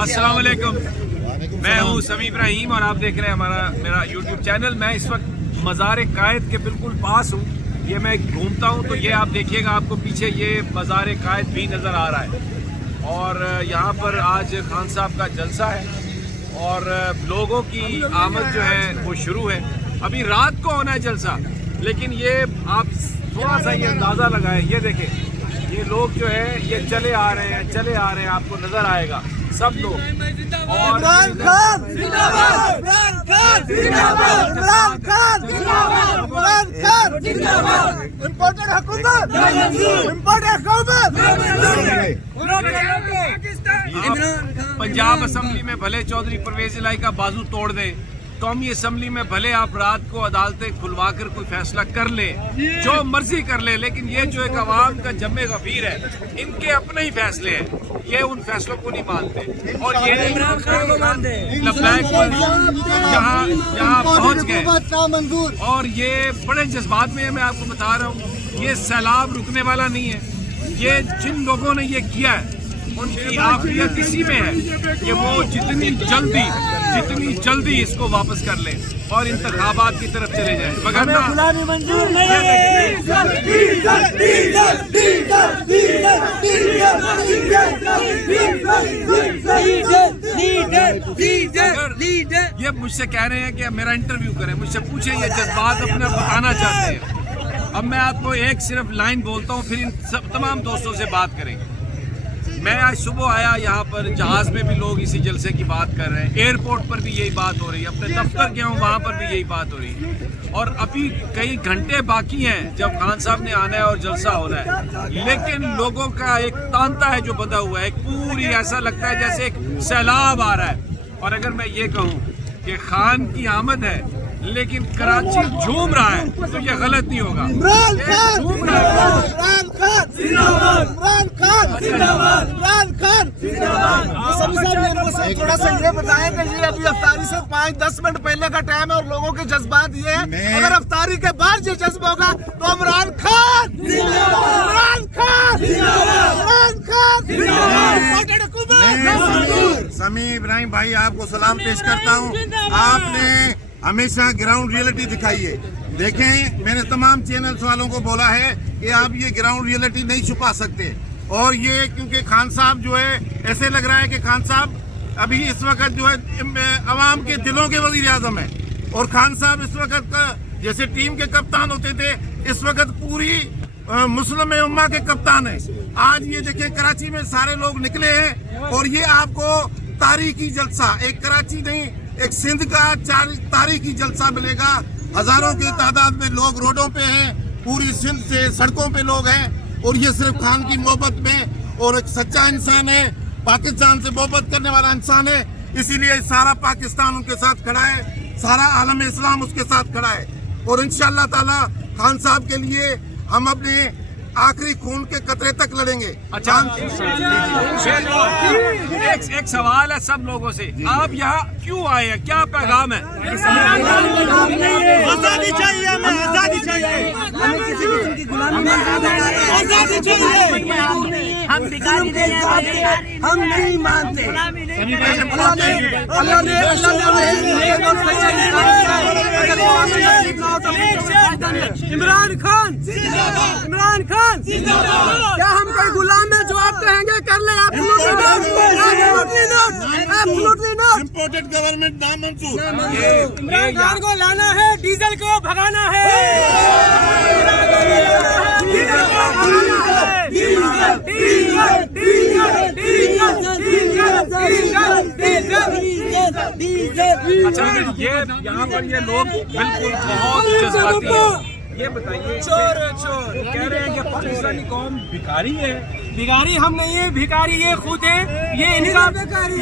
अस्सलाम वालेकुम, मैं हूँ समी इब्राहिम और आप देख रहे हैं मेरा यूट्यूब चैनल। मैं इस वक्त मज़ार कायद के बिल्कुल पास हूँ। ये मैं घूमता हूँ तो ये आप देखिएगा, आपको पीछे ये मज़ार कायद भी नज़र आ रहा है। और यहाँ पर आज खान साहब का जलसा है और लोगों की आमद जो है वो शुरू है। अभी रात को होना है जलसा, लेकिन ये आप थोड़ा सा ये अंदाज़ा लगाएं। ये देखें, ये लोग जो है ये चले आ रहे हैं, आपको नजर आएगा सब लोग। और इमरान खान जिंदाबाद, इमरान खान जिंदाबाद, इमरान खान जिंदाबाद, इमरान खान जिंदाबाद। इम्पोर्टेड हुकूमत, इम्पोर्टेड हुकूमत। पंजाब असम्बली में भले चौधरी परवेज इलाही का बाजू तोड़ दे, कौमी असम्बली में भले आप रात को अदालतें खुलवा कर कोई फैसला कर ले, जो मर्जी कर ले, लेकिन ये जो एक अवाम का जम्मे गफीर है, इनके अपने ही फैसले हैं, ये उन फैसलों को नहीं मानते। और ये यहाँ पहुँच गए और ये बड़े जज्बात में, मैं आपको बता रहा हूँ, ये सैलाब रुकने वाला नहीं है। ये जिन लोगों ने ये किया है उनकी आफियत इसी में है कि वो जितनी जल्दी इसको वापस कर ले और इंतखाबात की तरफ चले जाए, वगरना गुलामी मंजूर नहीं। ये मुझसे कह रहे हैं कि मेरा इंटरव्यू करें, मुझसे पूछे, ये जज्बात अपना बताना चाहते हैं। अब मैं आपको एक सिर्फ लाइन बोलता हूँ, फिर इन सब तमाम दोस्तों से बात करेंगे। मैं आज सुबह आया, यहाँ पर जहाज़ में भी लोग इसी जलसे की बात कर रहे हैं, एयरपोर्ट पर भी यही बात हो रही है, अपने दफ्तर गया हूँ वहाँ पर भी यही बात हो रही है। और अभी कई घंटे बाकी हैं जब खान साहब ने आना है और जलसा होना है, लेकिन लोगों का एक तांता है जो बंधा हुआ है, एक पूरी ऐसा लगता है जैसे एक सैलाब आ रहा है। और अगर मैं ये कहूँ कि खान की आमद है लेकिन कराची झूम रहा है तो ये गलत नहीं होगा। इमरान खान जिंदाबाद, इमरान खान जिंदाबाद, इमरान खान जिंदाबाद, इमरान खान जिंदाबाद। थोड़ा सा ये बताएं कि ये अभी अफ्तारी से 5-10 मिनट पहले का टाइम है और लोगों के जज्बात ये है, अगर अफ्तारी के बाद ये जज्बा होगा तो इमरान खान जिंदाबाद, इमरान खान जिंदाबाद, इमरान खान जिंदाबाद। समी इब्राहिम भाई, आपको सलाम पेश करता हूँ। आपने हमेशा ग्राउंड रियलिटी दिखाई है। देखें, मैंने तमाम चैनल्स वालों को बोला है कि आप ये ग्राउंड रियलिटी नहीं छुपा सकते। और ये क्योंकि खान साहब जो है, ऐसे लग रहा है कि खान साहब अभी इस वक्त जो है अवाम के दिलों के वजीर आजम है, और खान साहब इस वक्त जैसे टीम के कप्तान होते थे, इस वक्त पूरी मुस्लिम उम्मा के कप्तान है। आज ये देखें, कराची में सारे लोग निकले हैं और ये आपको तारीखी जलसा, एक कराची नहीं, एक सिंध का तारीखी जलसा मिलेगा। हजारों की तादाद में लोग रोडों पे हैं, पूरी सिंध से सड़कों पे लोग हैं, और ये सिर्फ खान की मोहब्बत में, और एक सच्चा इंसान है, पाकिस्तान से मोहब्बत करने वाला इंसान है, इसीलिए सारा पाकिस्तान उनके साथ खड़ा है, सारा आलम इस्लाम उसके साथ खड़ा है। और इंशाअल्लाह ताला खान साहब के लिए हम अपने आखिरी खून के कतरे तक लड़ेंगे। अच्छा, एक सवाल है सब लोगों से, आप यहाँ क्यों आए हैं, क्या पैगाम है? आजादी चाहिए, हमें आजादी चाहिए, हमें किसी किस्म की गुलामी में आजादी चाहिए। हम भिखारी नहीं मानते, हम नहीं मानते। इमरान खान, इमरान खान, क्या हम कोई गुलाम है जो आप कहेंगे कर ले? इम्पोर्टेड गवर्नमेंट नामंजूर। इमरान खान को लाना है, डीजल को भगाना है। अच्छा, ये यहाँ पर ये लोग बिल्कुल बहुत जज्बाती हैं। ये बताइए, चोर कह रहे हैं कि पाकिस्तानी कौम भिखारी है। भिखारी हम नहीं है, भिखारी ये खुद है। ये इनका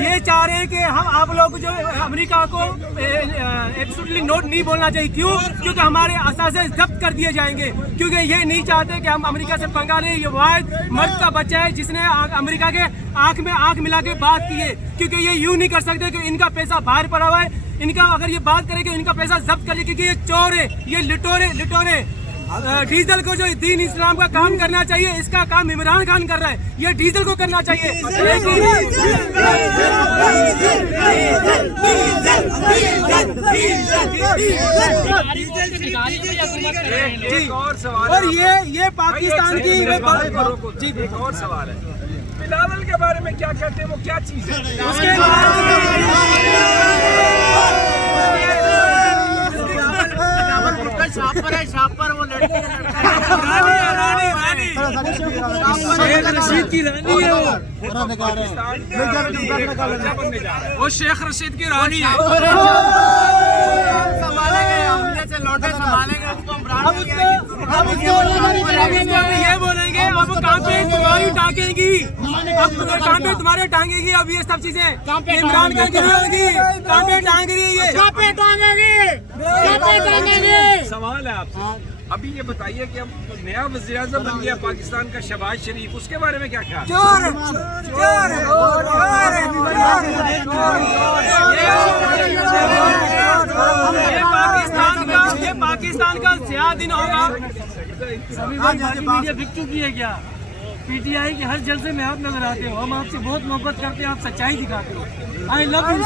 ये चाह रहे हैं कि हम आप लोग जो अमेरिका को एब्सोल्युटली नोट नहीं बोलना चाहिए। क्यों? क्योंकि हमारे असासे जब्त कर दिए जाएंगे, क्योंकि ये नहीं चाहते कि हम अमेरिका से पंगा लें। ये वाहिद मर्द का बच्चा है जिसने अमेरिका के आंख में आंख मिला के बात की है, क्योंकि ये यूं नहीं कर सकते कि इनका पैसा बाहर पड़ा हुआ है। इनका अगर ये बात करेंगे इनका पैसा जब्त करिए, क्योंकि ये चोर है, ये लिटोरे। डीजल को जो दीन इस्लाम का काम करना चाहिए, इसका काम इमरान खान कर रहा है, ये डीजल को करना चाहिए। एक और सवाल और ये पाकिस्तान की जी एक और सवाल है, बिलावल के बारे में क्या कहते हैं, वो क्या चीज है? शापर वो लड़की शेख रशीद की रानी है, वो शेख रशीद की रानी है। संभालेंगे, हमने से लौटे संभालेंगे उसको, हम ये बोलेंगे अब कहाँ पे तुम्हारी टांगेगी, अब कहाँ पे तुम्हारे टांगेगी, अब ये सब चीजें इमरान खान की होगी, कहाँ पे टांग रही है, कहाँ पे टांगेगी। सवाल है आपसे, अभी ये बताइए कि अब नया वज़ीर आज़म बन गया पाकिस्तान का शहबाज शरीफ, उसके बारे में क्या ख्याल? ये पाकिस्तान का क्या दिन होगा। मीडिया बिक चुकी है क्या? पीटीआई के हर जलसे में आप नजर आते हो, हम आपसे बहुत मोहब्बत करते हैं, आप सच्चाई दिखाते हो। I love you.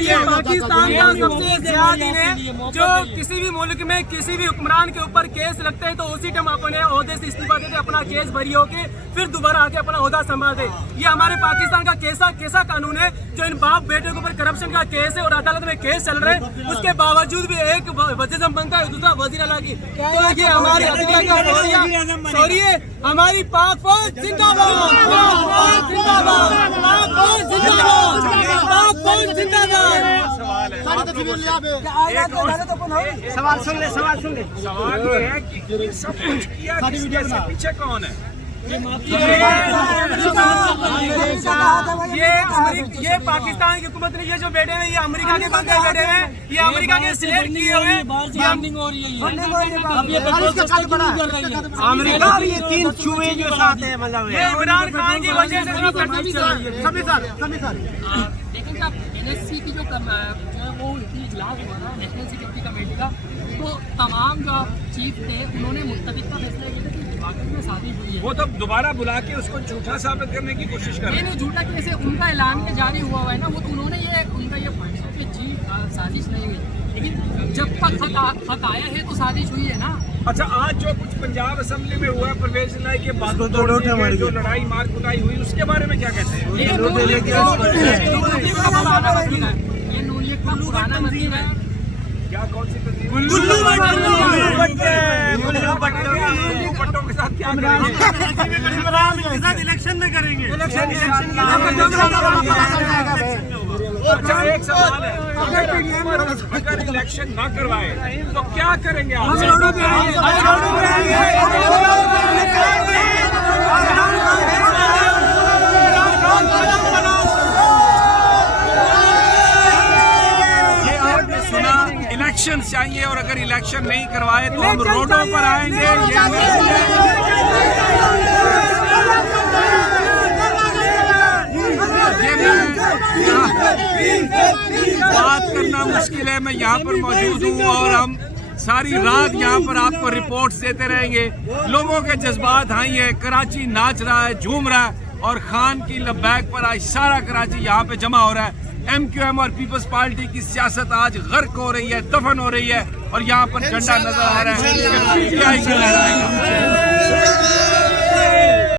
ये पाकिस्तान का सबसे बड़ा दिन है, जो किसी भी मुल्क में किसी भी हुक्मरान के ऊपर केस लगते हैं तो उसी टाइम अपने ओहदे से इस्तीफा देते, अपना केस भरी होके फिर दोबारा आके अपना ओहदा संभालते। ये हमारे पाकिस्तान का कैसा कानून है जो इन बाप बेटे के ऊपर करप्शन का केस है और अदालत में केस चल रहे हैं, उसके बावजूद भी एक वज़ीर आज़म बनता है, दूसरा वज़ीर आला की। तो ये हमारी सॉरी है, हमारी पाक फौज जिंदाबाद, सवाल सुन ले। सवाल ये है कि ये सब कुछ किया किसके पीछे कौन है? ये पाकिस्तान की हुकूमत ने, ये जो बैठे हैं ये अमेरिका के बंदे बैठे हैं, ये अमेरिका के सिलेक्ट किए हुए अमेरिका ये 3 चूहे जो साथ है, मतलब ये इमरान खान की वजह से लेकिन जब NSC की जो वो इजलास हुआ ना नेशनल सिक्योरिटी कमेटी का, तो तमाम जो चीफ थे उन्होंने मुस्तकिल का फैसला किया था कि वाकई में साजिश हुई है। वो तो दोबारा बुला के उसको झूठा साबित करने की कोशिश कर रहे हैं। नहीं झूठा कैसे, उनका ऐलान के जारी हुआ है ना, वो तो उन्होंने उनका ये पॉइंट है कि जी साजिश नहीं हुई, लेकिन जब तक खत आया है तो साजिश हुई है ना। अच्छा, आज जो कुछ पंजाब असेंबली में हुआ, परवेज इलाही के बाद जो लड़ाई मार कुटाई हुई, उसके बारे में क्या कहते हैं? ये नूरियत का पुराना मसला है। क्या कौन सी तस्वीर? गुल्लू पट्टों के साथ क्या करेंगे? इलेक्शन में करेंगे। अच्छा, एक सवाल है, अगर इलेक्शन ना करवाए तो क्या करेंगे आप? ये आपने सुना, इलेक्शन चाहिए और अगर इलेक्शन नहीं करवाए तो हम रोडों पर आएंगे। बात करना मुश्किल है, मैं यहाँ पर मौजूद हूँ और हम सारी रात यहाँ पर आपको रिपोर्ट्स देते रहेंगे। लोगों के जज्बात हाई है, कराची नाच रहा है, झूम रहा है और खान की लब्बैक पर आज सारा कराची यहाँ पे जमा हो रहा है। MQM और पीपल्स पार्टी की सियासत आज गर्क हो रही है, दफन हो रही है और यहाँ पर झंडा नजर आ रहा है।